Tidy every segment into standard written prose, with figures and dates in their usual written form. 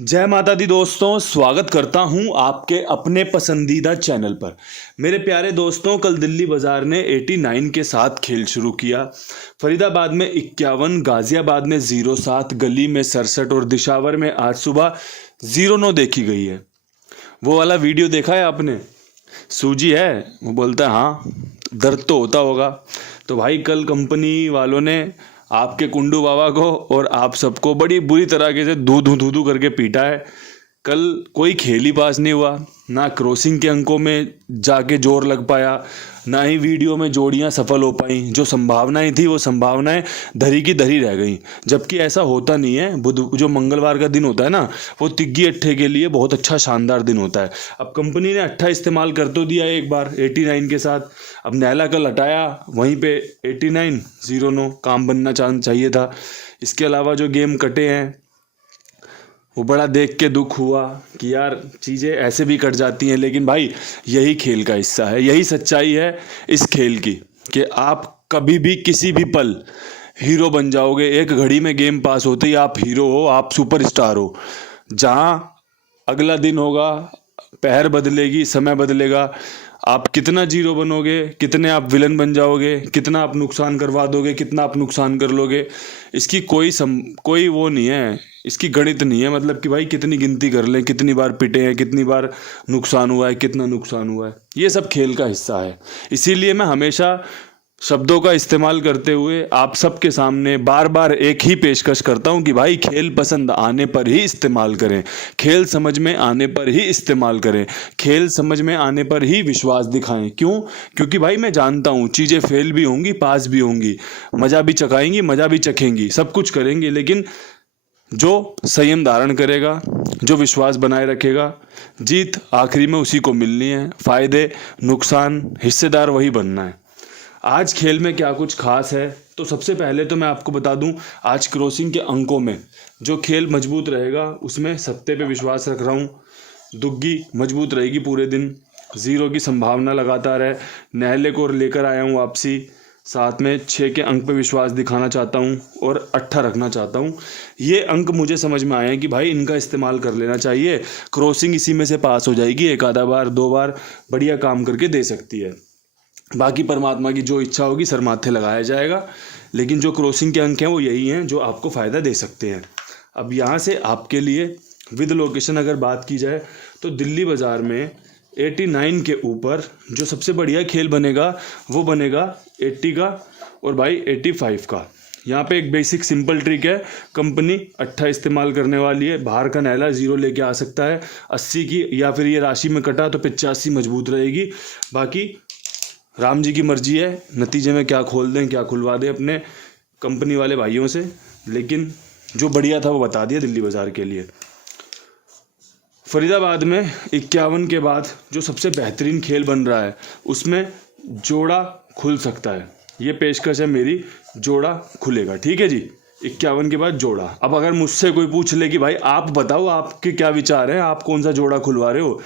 जय माता दी दोस्तों, स्वागत करता हूं आपके अपने पसंदीदा चैनल पर। मेरे प्यारे दोस्तों, कल दिल्ली बाजार ने 89 के साथ खेल शुरू किया। फरीदाबाद में 51, गाजियाबाद में 07, गली में 67 और दिशावर में आज सुबह 09 देखी गई है। वो वाला वीडियो देखा है आपने? सूजी है, वो बोलता है हाँ, दर्द तो होता होगा। तो भाई कल कंपनी वालों ने आपके कुंडू बाबा को और आप सबको बड़ी बुरी तरीके से धू धू धू धू करके पीटा है। कल कोई खेल ही पास नहीं हुआ, ना क्रॉसिंग के अंकों में जाके जोर लग पाया, ना ही वीडियो में जोड़ियां सफल हो पाई। जो संभावनाएं थी वो संभावनाएं धरी की धरी रह गई, जबकि ऐसा होता नहीं है। बुध जो मंगलवार का दिन होता है ना, वो तिग्गी अट्ठे के लिए बहुत अच्छा शानदार दिन होता है। अब कंपनी ने अट्ठा इस्तेमाल कर तो दिया एक बार 89 के साथ। अब नैला कल हटाया, वहीं पे 89 09 काम बनना चाहिए था। इसके अलावा जो गेम कटे हैं वो बड़ा देख के दुख हुआ कि यार चीज़ें ऐसे भी कट जाती हैं। लेकिन भाई यही खेल का हिस्सा है, यही सच्चाई है इस खेल की कि आप कभी भी किसी भी पल हीरो बन जाओगे। एक घड़ी में गेम पास होते ही आप हीरो हो, आप सुपरस्टार हो। जहाँ अगला दिन होगा, पहर बदलेगी, समय बदलेगा, आप कितना जीरो बनोगे, कितने आप विलन बन जाओगे, कितना आप नुकसान करवा दोगे, कितना आप नुकसान कर लोगे, इसकी कोई वो नहीं है, इसकी गणित नहीं है। मतलब कि भाई कितनी गिनती कर लें, कितनी बार पिटे हैं, कितनी बार नुकसान हुआ है, कितना नुकसान हुआ है, ये सब खेल का हिस्सा है। इसीलिए मैं हमेशा शब्दों का इस्तेमाल करते हुए आप सबके सामने बार बार एक ही पेशकश करता हूं कि भाई खेल पसंद आने पर ही इस्तेमाल करें, खेल समझ में आने पर ही इस्तेमाल करें, खेल समझ में आने पर ही विश्वास दिखाएं। क्यों? क्योंकि भाई मैं जानता हूं चीज़ें फेल भी होंगी, पास भी होंगी, मज़ा भी चखाएंगी, मज़ा भी चखेंगी, सब कुछ करेंगे। लेकिन जो संयम धारण करेगा, जो विश्वास बनाए रखेगा, जीत आखिरी में उसी को मिलनी है। फायदे नुकसान हिस्सेदार वही बनना है। आज खेल में क्या कुछ खास है, तो सबसे पहले तो मैं आपको बता दूं, आज क्रॉसिंग के अंकों में जो खेल मजबूत रहेगा उसमें सत्ते पे विश्वास रख रहा हूं। दुग्गी मजबूत रहेगी पूरे दिन, जीरो की संभावना लगातार है। नहले को लेकर आया हूं वापसी, साथ में 6 के अंक पे विश्वास दिखाना चाहता हूं और 8 रखना चाहता हूं। ये अंक मुझे समझ में आए हैं कि भाई इनका इस्तेमाल कर लेना चाहिए। क्रॉसिंग इसी में से पास हो जाएगी, एक आधा बार 2 बार बढ़िया काम करके दे सकती है। बाकी परमात्मा की जो इच्छा होगी सर माथे लगाया जाएगा। लेकिन जो क्रॉसिंग के अंक हैं वो यही हैं जो आपको फ़ायदा दे सकते हैं। अब यहाँ से आपके लिए विद लोकेशन अगर बात की जाए तो दिल्ली बाज़ार में 89 के ऊपर जो सबसे बढ़िया खेल बनेगा वो बनेगा 80 का और भाई 85 का। यहाँ पे एक बेसिक सिंपल ट्रिक है, कंपनी 8 इस्तेमाल करने वाली है, बाहर का नैला 0 लेके आ सकता है 80 की, या फिर ये राशि में कटा तो 85 मजबूत रहेगी। बाकी राम जी की मर्जी है, नतीजे में क्या खोल दें क्या खुलवा दें अपने कंपनी वाले भाइयों से। लेकिन जो बढ़िया था वो बता दिया दिल्ली बाज़ार के लिए। फरीदाबाद में 51 के बाद जो सबसे बेहतरीन खेल बन रहा है उसमें जोड़ा खुल सकता है। ये पेशकश है मेरी, जोड़ा खुलेगा, ठीक है जी। 51 के बाद जोड़ा। अब अगर मुझसे कोई पूछ ले कि भाई आप बताओ आपके क्या विचार हैं, आप कौन सा जोड़ा खुलवा रहे हो,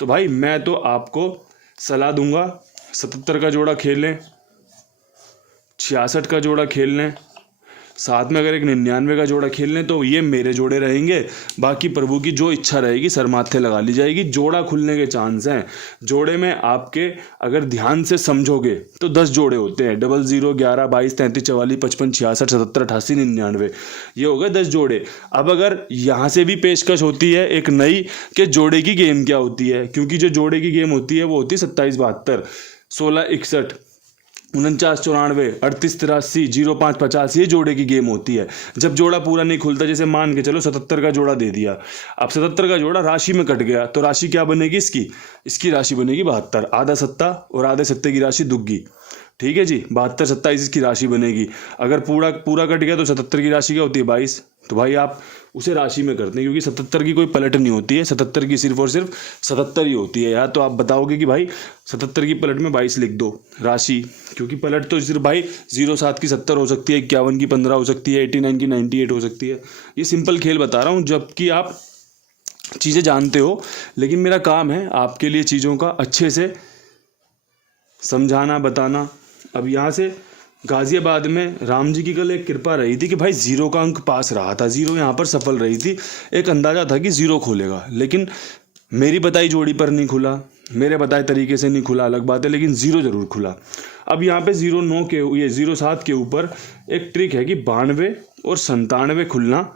तो भाई मैं तो आपको सलाह दूंगा 77 का जोड़ा खेल लें, 66 का जोड़ा खेल लें, साथ में अगर एक 99 का जोड़ा खेल लें तो ये मेरे जोड़े रहेंगे। बाकी प्रभु की जो इच्छा रहेगी सर माथे लगा ली जाएगी। जोड़ा खुलने के चांस हैं। जोड़े में आपके अगर ध्यान से समझोगे तो 10 जोड़े होते हैं, 00, 11, 22, 33, 44, 55, 66, 77, 88, 99, ये हो गए 10 जोड़े। अब अगर यहाँ से भी पेशकश होती है एक नई कि जोड़े की गेम क्या होती है, क्योंकि जो जोड़े की गेम होती है वो होती है 27 72, 16 61, 49 94, 38 83, 05 50, ये जोड़े की गेम होती है। जब जोड़ा पूरा नहीं खुलता, जैसे मान के चलो 77 का जोड़ा दे दिया, अब 77 का जोड़ा राशि में कट गया तो राशि क्या बनेगी इसकी राशि बनेगी 72, आधा सत्ता और आधे सत्ते की राशि दुग्गी, ठीक है जी। 72 27 की राशि बनेगी। अगर पूरा कट गया तो 77 की राशि क्या होती है 22, तो भाई आप उसे राशि में करते हैं, क्योंकि 77 की कोई पलट नहीं होती है, 77 की सिर्फ और सिर्फ 77 ही होती है। या तो आप बताओगे कि भाई 77 की पलट में 22 लिख दो राशि, क्योंकि पलट तो सिर्फ भाई 07 की 70 हो सकती है, 51 की 15 हो सकती है, 89 की 98 हो सकती है। ये सिंपल खेल बता रहा हूँ, जबकि आप चीज़ें जानते हो। लेकिन मेरा काम है आपके लिए चीज़ों का अच्छे से समझाना, बताना। अब यहाँ से गाजियाबाद में राम जी की कल एक कृपा रही थी कि भाई 0 का अंक पास रहा था, 0 यहाँ पर सफल रही थी। एक अंदाजा था कि 0 खोलेगा, लेकिन मेरी बताई जोड़ी पर नहीं खुला, मेरे बताए तरीके से नहीं खुला, अलग बात है, लेकिन 0 जरूर खुला। अब यहाँ पे 0-9 के ये 0-7 के ऊपर एक ट्रिक है कि 92 और 97 खुलना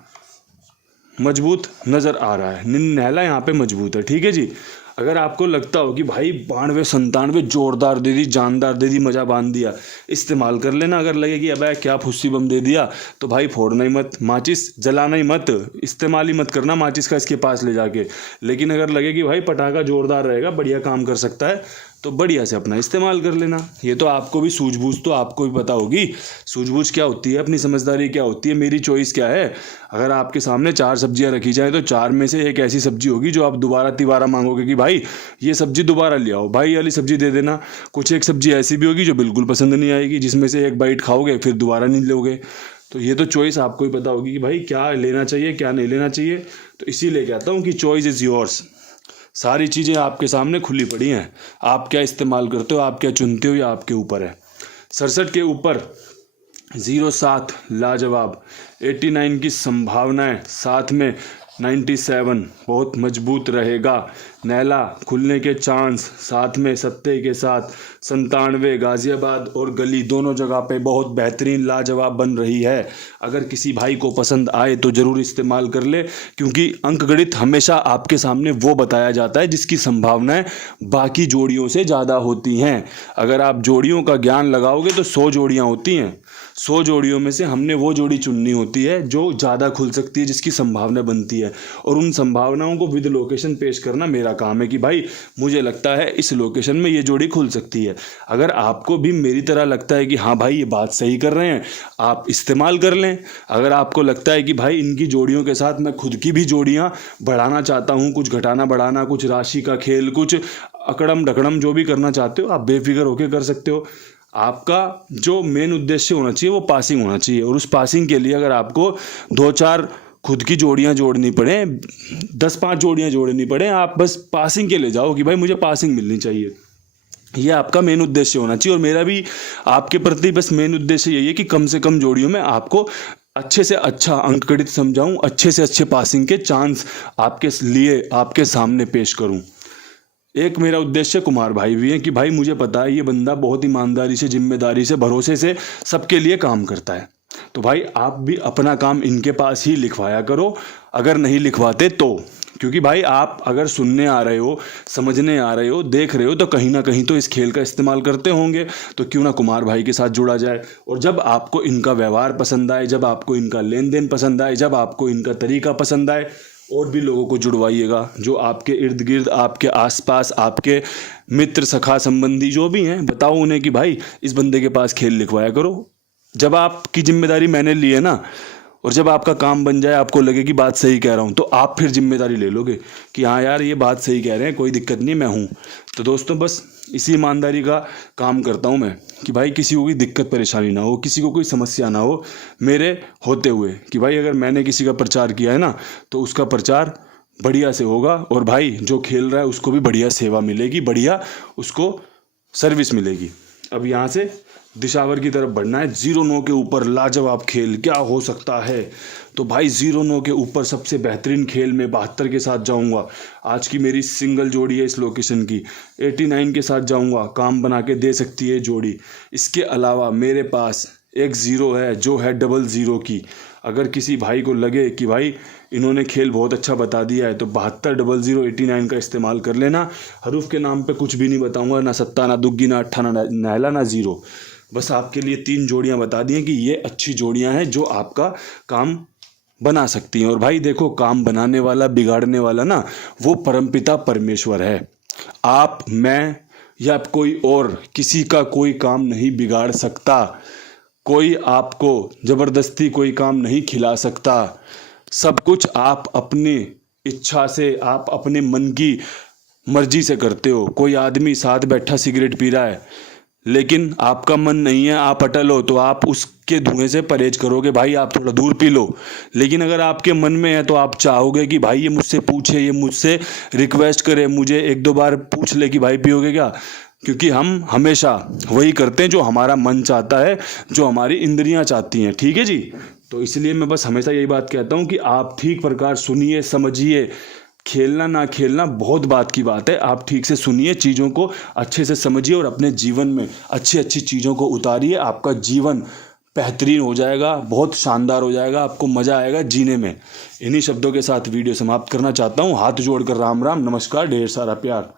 मजबूत नज़र आ रहा है। नैला यहाँ पे मजबूत है, ठीक है जी। अगर आपको लगता हो कि भाई 92-97 जोरदार दे दी, जानदार दे दी, मज़ा बांध दिया, इस्तेमाल कर लेना। अगर लगे कि अबे क्या फुस्सी बम दे दिया, तो भाई फोड़ना ही मत, माचिस जलाना ही मत, इस्तेमाल ही मत करना माचिस का इसके पास ले जाके। लेकिन अगर लगे कि भाई पटाखा जोरदार रहेगा, बढ़िया काम कर सकता है, तो बढ़िया से अपना इस्तेमाल कर लेना। ये तो आपको भी सूझबूझ तो आपको भी पता होगी, सूझबूझ क्या होती है, अपनी समझदारी क्या होती है, मेरी चॉइस क्या है। अगर आपके सामने 4 सब्जियां रखी जाए तो 4 में से एक ऐसी सब्जी होगी जो आप दोबारा तिबारा मांगोगे कि भाई ये सब्जी दोबारा ले आओ, भाई ये वाली सब्जी दे देना। कुछ एक सब्जी ऐसी भी होगी जो बिल्कुल पसंद नहीं आएगी, जिसमें से एक बाइट खाओगे फिर दोबारा नहीं लोगे। तो ये तो चॉइस आपको ही पता होगी कि भाई क्या लेना चाहिए क्या नहीं लेना चाहिए। तो इसीलिए कहता हूँ कि चॉइस इज़ योर्स। सारी चीज़ें आपके सामने खुली पड़ी हैं, आप क्या इस्तेमाल करते हो, आप क्या चुनते हो, या आपके ऊपर है। 67 के ऊपर 07 लाजवाब, 89 की संभावनाएं, साथ में 97 बहुत मजबूत रहेगा। नैला खुलने के चांस, साथ में 70 के साथ 97 गाजियाबाद और गली दोनों जगह पे बहुत बेहतरीन लाजवाब बन रही है। अगर किसी भाई को पसंद आए तो ज़रूर इस्तेमाल कर ले, क्योंकि अंकगणित हमेशा आपके सामने वो बताया जाता है जिसकी संभावनाएं बाकी जोड़ियों से ज़्यादा होती हैं। अगर आप जोड़ियों का ज्ञान लगाओगे तो 100 जोड़ियाँ होती हैं, 100 जोड़ियों में से हमने वो जोड़ी चुननी होती है जो ज़्यादा खुल सकती है, जिसकी संभावना बनती है, और उन संभावनाओं को विद लोकेशन पेश करना मेरा काम है कि भाई मुझे लगता है इस लोकेशन में ये जोड़ी खुल सकती है। अगर आपको भी मेरी तरह लगता है कि हाँ भाई ये बात सही कर रहे हैं, आप इस्तेमाल कर लें। अगर आपको लगता है कि भाई इनकी जोड़ियों के साथ मैं खुद की भी जोड़ियाँ बढ़ाना चाहता हूँ, कुछ घटाना बढ़ाना, कुछ राशि का खेल, कुछ अकड़म ढकड़म जो भी करना चाहते हो, आप बेफिक्र होकर कर सकते हो। आपका जो मेन उद्देश्य होना चाहिए वो पासिंग होना चाहिए, और उस पासिंग के लिए अगर आपको 2-4 खुद की जोड़ियां जोड़नी पड़े, 10-5 जोड़ियां जोड़नी पड़े, आप बस पासिंग के लिए जाओ कि भाई मुझे पासिंग मिलनी चाहिए। ये आपका मेन उद्देश्य होना चाहिए। और मेरा भी आपके प्रति बस मेन उद्देश्य यही है कि कम से कम जोड़ियों में आपको अच्छे से अच्छा अंकगणित समझाऊं, अच्छे से अच्छे पासिंग के चांस आपके लिए आपके सामने पेश करूं। एक मेरा उद्देश्य कुमार भाई भी है कि भाई मुझे पता है ये बंदा बहुत ईमानदारी से, जिम्मेदारी से, भरोसे से सबके लिए काम करता है, तो भाई आप भी अपना काम इनके पास ही लिखवाया करो, अगर नहीं लिखवाते तो। क्योंकि भाई आप अगर सुनने आ रहे हो, समझने आ रहे हो, देख रहे हो, तो कहीं ना कहीं तो इस खेल का इस्तेमाल करते होंगे, तो क्यों ना कुमार भाई के साथ जुड़ा जाए। और जब आपको इनका व्यवहार पसंद आए, जब आपको इनका लेन देन पसंद आए, जब आपको इनका तरीका पसंद आए, और भी लोगों को जुड़वाइएगा जो आपके इर्द गिर्द, आपके आसपास, आपके मित्र, सखा, संबंधी जो भी हैं, बताओ उन्हें कि भाई इस बंदे के पास खेल लिखवाया करो। जब आपकी जिम्मेदारी मैंने ली है ना, और जब आपका काम बन जाए, आपको लगे कि बात सही कह रहा हूँ, तो आप फिर जिम्मेदारी ले लोगे कि हाँ यार ये बात सही कह रहे हैं, कोई दिक्कत नहीं, मैं हूँ। तो दोस्तों बस इसी ईमानदारी का काम करता हूँ मैं कि भाई किसी को कोई दिक्कत परेशानी ना हो, किसी को कोई समस्या ना हो मेरे होते हुए, कि भाई अगर मैंने किसी का प्रचार किया है ना, तो उसका प्रचार बढ़िया से होगा, और भाई जो खेल रहा है उसको भी बढ़िया सेवा मिलेगी, बढ़िया उसको सर्विस मिलेगी। अब यहाँ से दिशावर की तरफ बढ़ना है। 0-9 के ऊपर लाजवाब खेल क्या हो सकता है, तो भाई 0-9 के ऊपर सबसे बेहतरीन खेल में 72 के साथ जाऊंगा। आज की मेरी सिंगल जोड़ी है इस लोकेशन की। 89 के साथ जाऊंगा, काम बना के दे सकती है जोड़ी। इसके अलावा मेरे पास एक 0 है जो है 00 की। अगर किसी भाई को लगे कि भाई इन्होंने खेल बहुत अच्छा बता दिया है, तो 72, 00, 89 का इस्तेमाल कर लेना। हरूफ के नाम पे कुछ भी नहीं बताऊंगा, ना सत्ता, ना दुग्गी, ना अट्ठा, ना नैला, ना 0। बस आपके लिए 3 जोड़ियां बता दी हैं कि ये अच्छी जोड़ियां हैं जो आपका काम बना सकती हैं। और भाई देखो, काम बनाने वाला, बिगाड़ने वाला ना, वो परमपिता परमेश्वर है। आप, मैं या कोई और किसी का कोई काम नहीं बिगाड़ सकता। कोई आपको ज़बरदस्ती कोई काम नहीं खिला सकता। सब कुछ आप अपनी इच्छा से, आप अपने मन की मर्जी से करते हो। कोई आदमी साथ बैठा सिगरेट पी रहा है, लेकिन आपका मन नहीं है, आप अटल हो, तो आप उसके धुएं से परहेज करोगे, भाई आप थोड़ा दूर पी लो। लेकिन अगर आपके मन में है तो आप चाहोगे कि भाई ये मुझसे पूछे, ये मुझसे रिक्वेस्ट करे, मुझे 1-2 बार पूछ ले कि भाई पियोगे क्या। क्योंकि हम हमेशा वही करते हैं जो हमारा मन चाहता है, जो हमारी इंद्रियां चाहती हैं। ठीक है जी। तो इसलिए मैं बस हमेशा यही बात कहता हूँ कि आप ठीक प्रकार सुनिए, समझिए। खेलना ना खेलना बहुत बात की बात है, आप ठीक से सुनिए, चीज़ों को अच्छे से समझिए और अपने जीवन में अच्छी अच्छी चीज़ों को उतारिए। आपका जीवन बेहतरीन हो जाएगा, बहुत शानदार हो जाएगा, आपको मज़ा आएगा जीने में। इन्हीं शब्दों के साथ वीडियो समाप्त करना चाहता हूँ। हाथ जोड़कर राम राम, नमस्कार, ढेर सारा प्यार।